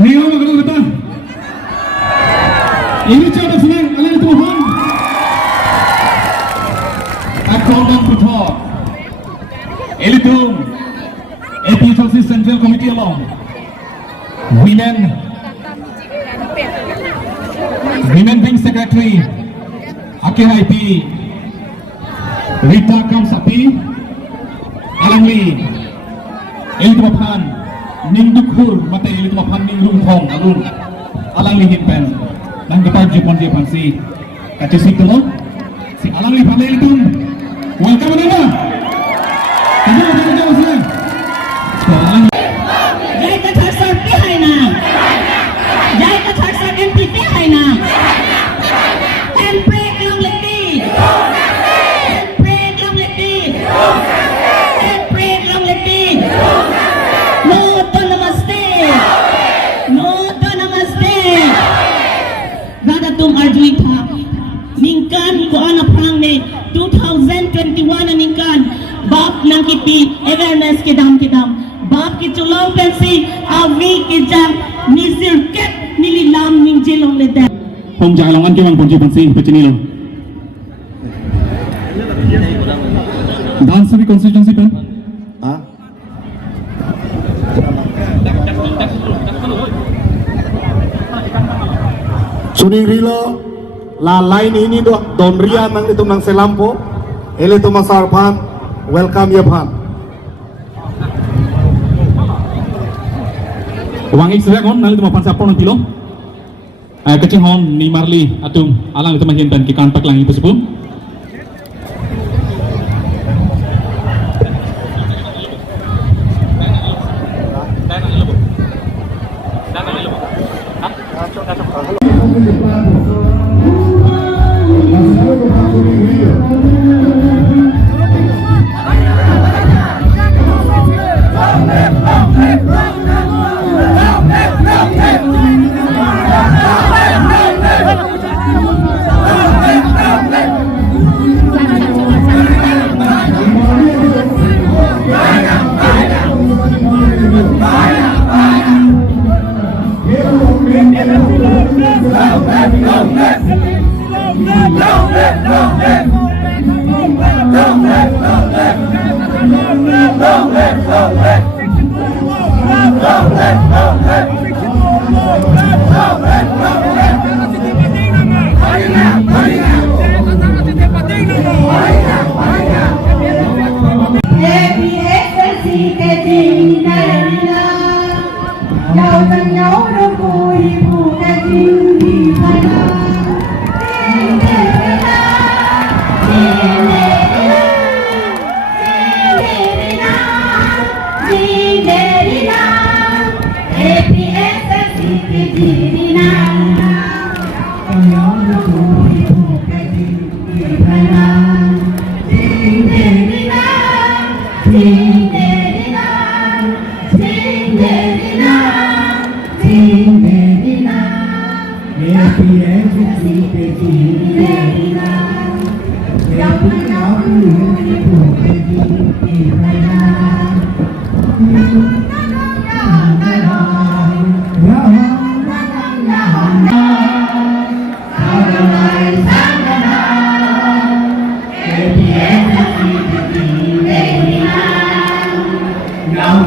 Niyo magandang kita. Ini cara senang alin Tuhan. Acknowledgement to talk. Elitum APHLC Central Committee along. Women Wing Secretary AKIP Rita Kamsapi Alangli Elitumapan Ning Dukhur mate Elitumapan Ning Lungthong alun Alangli Hinpen Nang Gepar Jupon Jepansi Kacesik telo Si Alangli Pande Elitum Welcome Nana Tunggu Alangli Jai Kathak Sarpi hai na Jai Kathak Sak MPP hai na Handbrake long leti Handbrake long leti Handbrake long leti No to namaste No to namaste Rada tum arjui tha Ningkan ko ana prang ne 2021 ningkan Bap nang kipi awareness kedam बाप की चुनाव कैसी आवी की जंग निसिर cat नीलीलाम निंजे लोग लेते हैं Pong jalangan ke bang ponji ponsi pecini lo. Dan sabi constituency pen. Ah. Suning rilo la line ini do don ria nang itu nang selampo. Ele tu masarpan welcome ya pan. Wang ik sejak hon nali tu mapan sapon nanti lo. Kecing hon ni marli atung alang itu mahin dan kikan pak langi tersebut.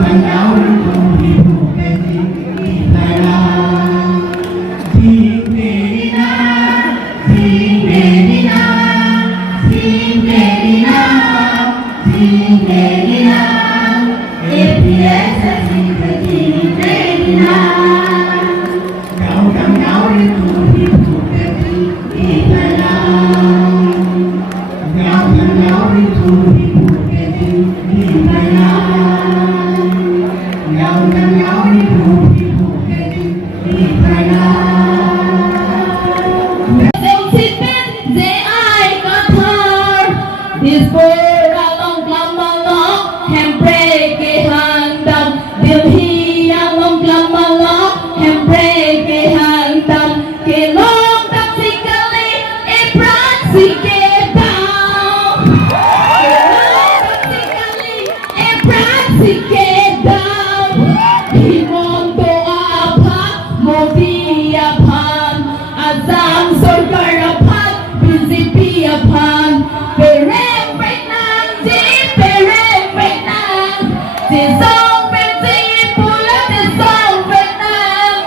กันยาวหรือคงที่ผูกเป็นที่ไหนล่ะที่เดนีนาที่เดนีนาที่เดนีนาที่เดนีนาAPS ที่เดนีนาเงากันยาวหรือคงที่ผูกเป็นที่ไหนล่ะเงากันยาวหรือคงที่ผูกเป็นที่ไหนล่ะNhau đi thu đi phải là Em xin biết dễ ai có thơ This boy ra long lắm mà ló Hem break cái hàng đầm Điều hi yang long lắm mà ló Hem break cái hàng đầm Cái long đập xì cà lì Em brand xì kê đào Cái long đập xì cà lì Em brand xì kê đào Azam Sarkar Apan, BJP Apan, Perem Reknang, Perem Reknang, Tizong Benti Pula Tizong Reknang,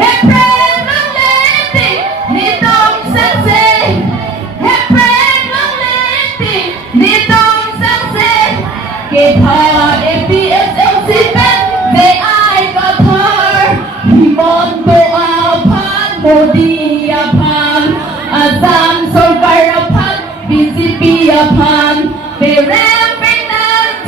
Hepren Maleti, Nitong Sanse, Hepren Maleti, Nitong Sanse, Kita APS Sipan, they I got her, Himondo Apan, Modi. Azam Sarkar Apan, BJP Apan, Perem Reknang,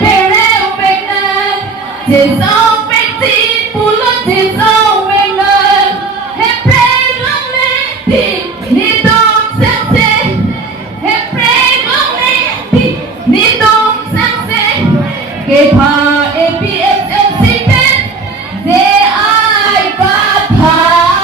Perem Reknang, Tizong Benti Pula Tizong Reknang, Hepren Maleti, Nitong Sanse, Hepren Maleti, Nitong Sanse, Kita APS Sipan, they I got her.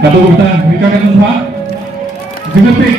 Kata Gupta, Rika Kanumha, Jigapik.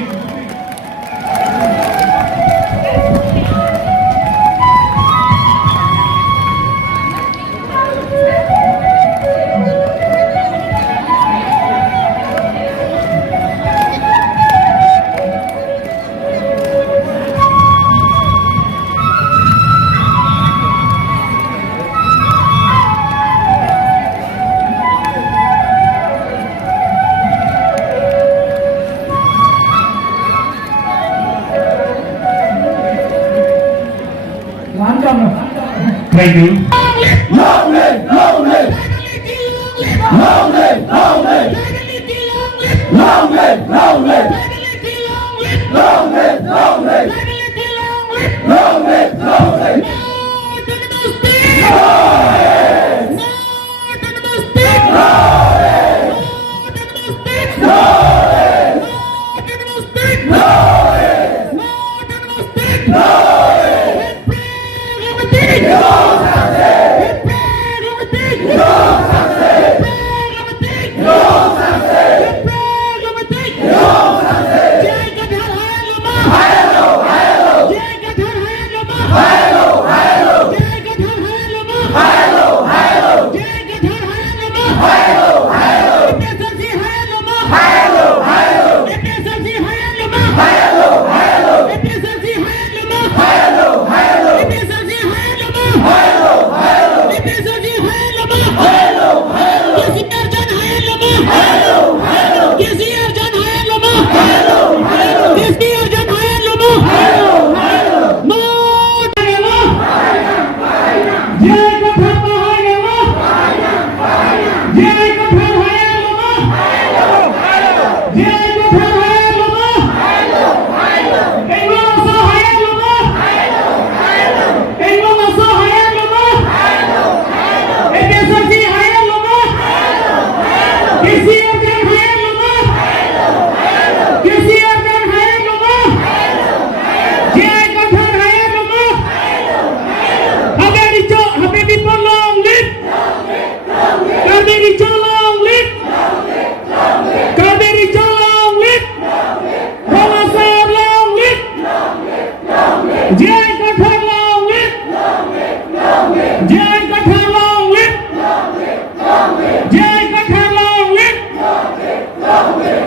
Thank you. Long live, long live, long live, long live, long live, long live, long live, long live, long live, long live. Hello, hello.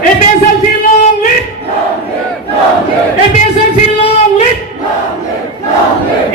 APSLC long live! APSLC long live!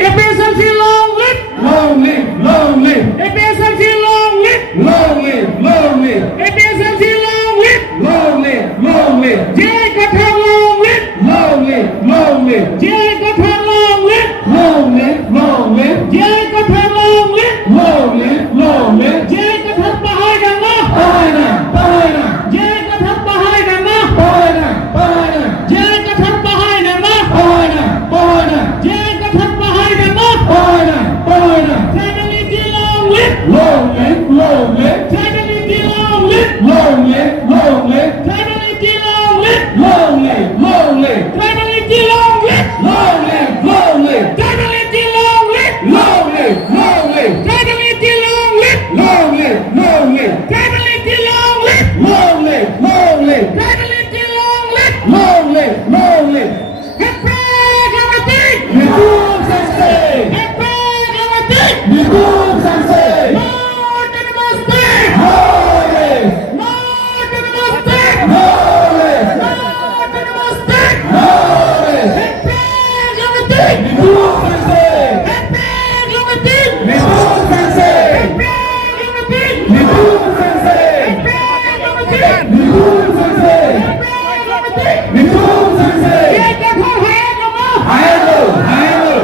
APSLC long live! Long live, long live, APSLC long live! long live, long live, APSLC long live! long live, long live, Jai Kathar long live! long live, long live, Jai Kathar long live! long live, long live, Jai Kathar long live! long live, long live. Jai Kathar Bahai Dhamma! Bahai na, bahai na, Jai Kathar Bahai Dhamma! bahai na, bahai na, Jai Kathar Bahai Dhamma! bahai na, bahai na, Jai Kathar Bahai Dhamma! bahai na, bahai na. Fraternity long live! Long live, long live, Fraternity long live! long live, long live, Fraternity long live! long live, long live, Fraternity long live! long live, long live, Fraternity long live! long live, long live, Fraternity long live! long live, long live, Fraternity long live! long live, long live, Fraternity long live! long live, long live. Fraternity! Nidum Sensei, Fraternity! Nidum Sensei, Namaste! Namaste! Hare, Namaste! Namaste! Hare, Namaste! Hare. Fraternity! Nidum Sensei, Fraternity! Nidum Sensei, Fraternity! Nidum Sensei, Fraternity! Nidum Sensei, Fraternity! Nidum Sensei. Jai Kathar Hai Namo! Hello, hello,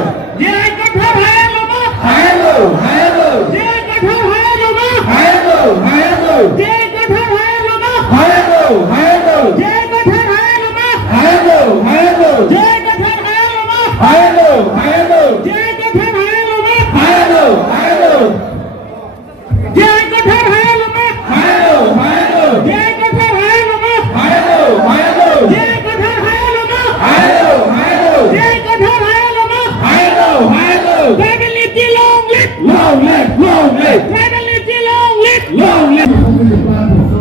Jai Kathar Hai Namo! hello, hello, Jai Kathar Hai Namo! hello, hello, Jai Kathar Hai Namo! hello, hello, Jai Kathar Hai Namo! hello, hello, Jai Kathar Hai Namo! hello, hello, Jai Kathar Hai Namo! hello, hello, Jai Kathar Hai Namo! hello, hello, Jai Kathar Hai Namo! hello, hello, Jai Kathar Hai Namo! hello, hello, Jai Kathar Hai Namo! hello, hello. Fraternity long live! Long live, long live, Fraternity long live! long live.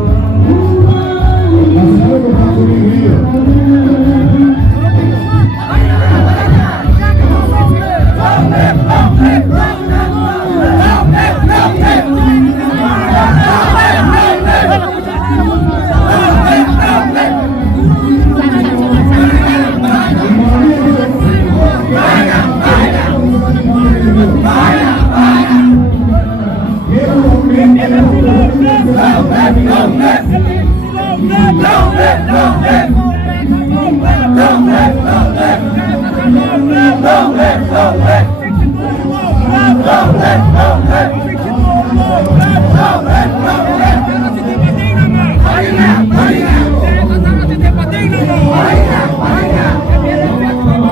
Long live, long live, long live.